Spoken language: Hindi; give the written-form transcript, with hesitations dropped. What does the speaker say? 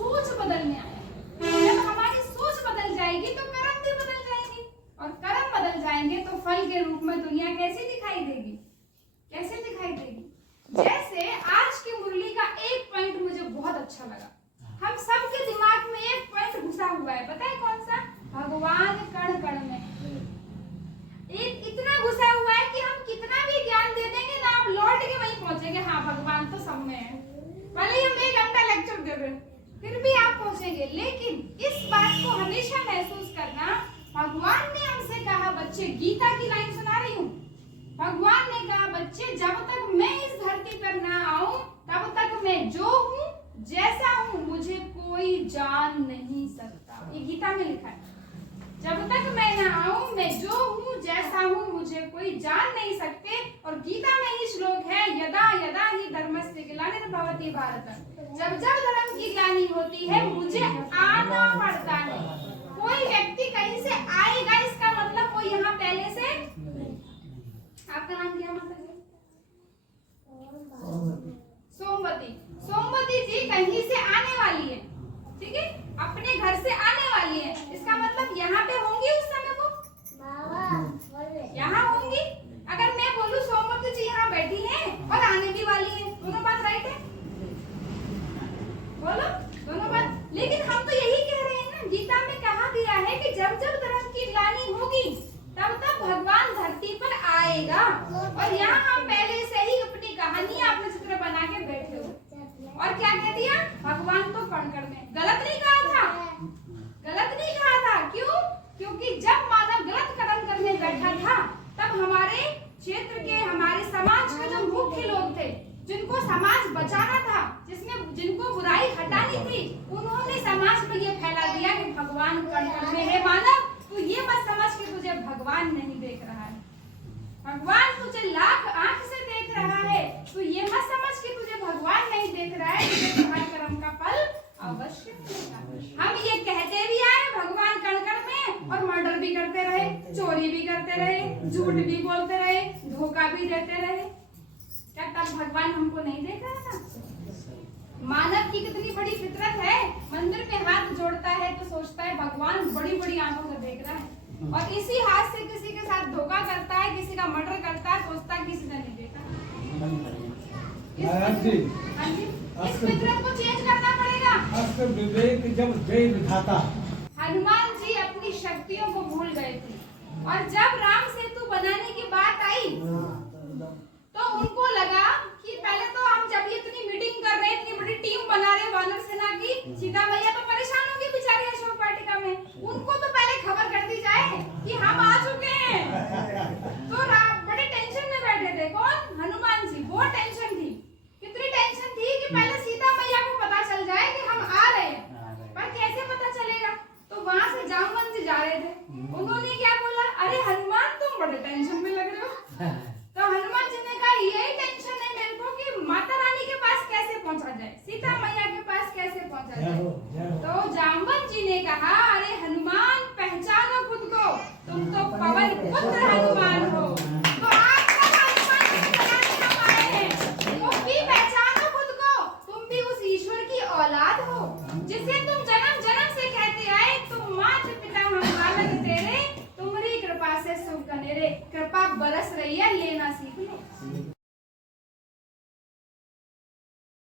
सोच बदलने आया है। जब हमारी सोच बदल जाएगी तो कर्म भी बदल जाएंगे, और कर्म बदल जाएंगे तो फल के रूप में दुनिया कैसी दिखाई देगी, कैसे दिखाई देगी। जैसे आज की मुरली का एक पॉइंट मुझे बहुत अच्छा लगा। हम सबके दिमाग में एक पॉइंट घुसा हुआ है, पता है कौन सा? भगवान कण कण में। एक इतना घुसा हुआ है कि हम कितना भी ज्ञान दे देंगे ना, आप लौट के वहीं पहुंचेंगे, हाँ भगवान तो सब में है। भले ही हम 1 घंटा लेक्चर दे रहे फिर भी आप पहुंचेंगे। लेकिन इस बात को हमेशा महसूस करना, भगवान ने हमसे कहा, बच्चे गीता की लाइन सुना रही हूँ, भगवान ने कहा बच्चे जब तक मैं इस धरती पर ना आऊं तब तक मैं जो हूँ जैसा हूँ मुझे कोई जान नहीं सकता। ये गीता में लिखा है, जब तक मैं ना आऊं मैं जो हूँ जैसा हूँ मुझे कोई जान नहीं सकते। और गीता में ही श्लोक है, यदा यदा ही धर्मस्य ग्लानिर्भवति भारत, जब जब धर्म की ग्लानि होती है मुझे आना पड़ता है। कोई व्यक्ति कहीं से आएगा, इसका मतलब वो यहाँ पहले से। आपका नाम क्या मतलब है? सोमवती। सोमवती जी कहीं से आने वाली है, ठीक है, अपने घर से आने वाली है। इसका मतलब यहाँ पे होंगी उस समय वो यहाँ होंगी। अगर मैं बोलूं सोमवती जी यहाँ बैठी हैं और आने भी वाली है, दोनों बात राइट है, बोलो दोनों बात। लेकिन हम तो यही कह रहे हैं ना, गीता में कहा गया है कि जब जब धर्म की ग्लानि होगी तब तक भगवान धरती पर आएगा। और यहाँ हम पहले से ही अपनी कहानी अपने चित्र बना के बैठे हो। और क्या कह दिया? भगवान तो कण कण में। गलत नहीं कहा था, गलत नहीं कहा था। क्यों? क्योंकि जब मानव गलत कर्म करने बैठा था तब हमारे क्षेत्र के, हमारे समाज के जो मुख्य लोग थे, जिनको समाज बचाना था, जिसमें जिनको बुराई हटानी थी, उन्होंने समाज में ये फैला दिया कि भगवान कण कण में है। मानव तू ये मत समझ कि तुझे भगवान नहीं देख रहा है, भगवान तुझे लाख आंख से देख रहा है। तू ये मत समझ कि तुझे भगवान नहीं देख रहा है, तुझे तुम्हारे कर्म का फल अवश्य मिलेगा। हम ये कहते भी आए भगवान कण कण में, और मर्डर भी करते रहे, चोरी भी करते रहे, झूठ भी बोलते रहे, धोखा भी देते रहे। क्या तब भगवान हमको नहीं देख रहा था? मानव की कितनी बड़ी फितरत है, मंदिर में हाथ जोड़ता है तो सोचता है भगवान बड़ी बड़ी आंखों से देख रहा है, और इसी हाथ से किसी के साथ धोखा करता है, किसी का मर्डर करता है, सोचता है किसी ने नहीं देखा। इस फितरत को चेंज करना पड़ेगा। विवेक जब जय विधाता, हनुमान जी अपनी शक्तियों को भूल गए थे, और जब राम सेतु बनाने की बात आई तो उनको लगा कि पहले तो हम जब ये इतनी मीटिंग कर रहे हैं, इतनी बड़ी टीम बना रहे वानर सेना की, सीता मैया तो परेशान होगी बेचारी अशोक वाटिका में, उनको तो पहले खबर कर दी जाए कि हम आ चुके हैं। तो बड़े टेंशन में बैठे थे। कौन? हनुमान जी। वो टेंशन थी, कितनी टेंशन थी कि पहले सीता मैया को पता चल जाए कि हम आ रहे हैं। पर कैसे पता चलेगा? तो वहां से जामवंत जी जा रहे थे, उन्होंने क्या बोला, अरे हनुमान तुम बड़े टेंशन में लग रहे हो। तो हनुमान जी ने कहा यही टेंशन है मेरे को कि माता रानी के पास कैसे पहुंचा जाए, सीता मैया के पास कैसे पहुंचा जाए। तो जामवंत जी ने कहा, अरे हनुमान पहचानो खुद को, तुम तो पवन पुत्र